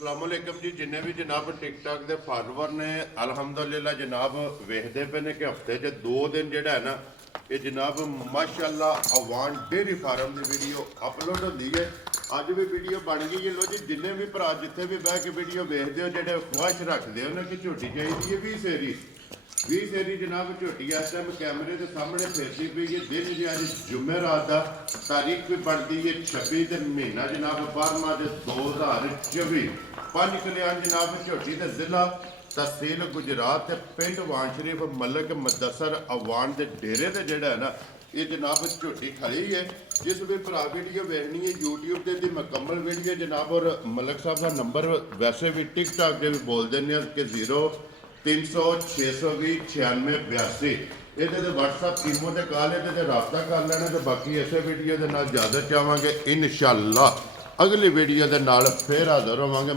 अस्सलामुअलैकुम जी। जिन्हें भी जनाब टिकटॉक के फॉलोवर ने अलहमदुलिल्लाह जनाब वेखते पे ने कि हफ्ते च 2 दिन जोड़ा है ना ये जनाब माशाअल्लाह अवान डेयरी फार्म की वीडियो अपलोड होती है। अज भी वीडियो बन गई है। लो जी जिन्हें भी भरा जिथे भी बह के वीडियो वेखते हो जो ख्वाहिश रखते हो ना कि झोटी चाहिए है 20 सेरी 20 सेरी जनाब झोटी इस टाइम कैमरे के सामने फिरती पई है। दिन जी अज जुमेरात का तारीख भी बनती है 26 तो महीना जनाब 12वां 2024 5 कल्याण जनाब झोटी के जिला तहसील गुजरात के पिंड वान शरीफ मलक मुदस्सर अवान के डेरे से जोड़ा है ना ये जनाब झोटी खड़ी है। जिस भी भरा वीडियो वेखनी है यूट्यूब से मुकम्मल वीडियो जनाब और मलक साहब का नंबर वैसे भी टिकटॉक के भी बोल देने कि 0300 620 96 82 ये व्हाट्सअप ईमो से कॉल है तो रबता कर लेना। तो बाकी इसे वीडियो के नाल इजाजत चाहांगे इंशाअल्लाह अगली वीडियो के नाल फिर हाज़र होवांगे।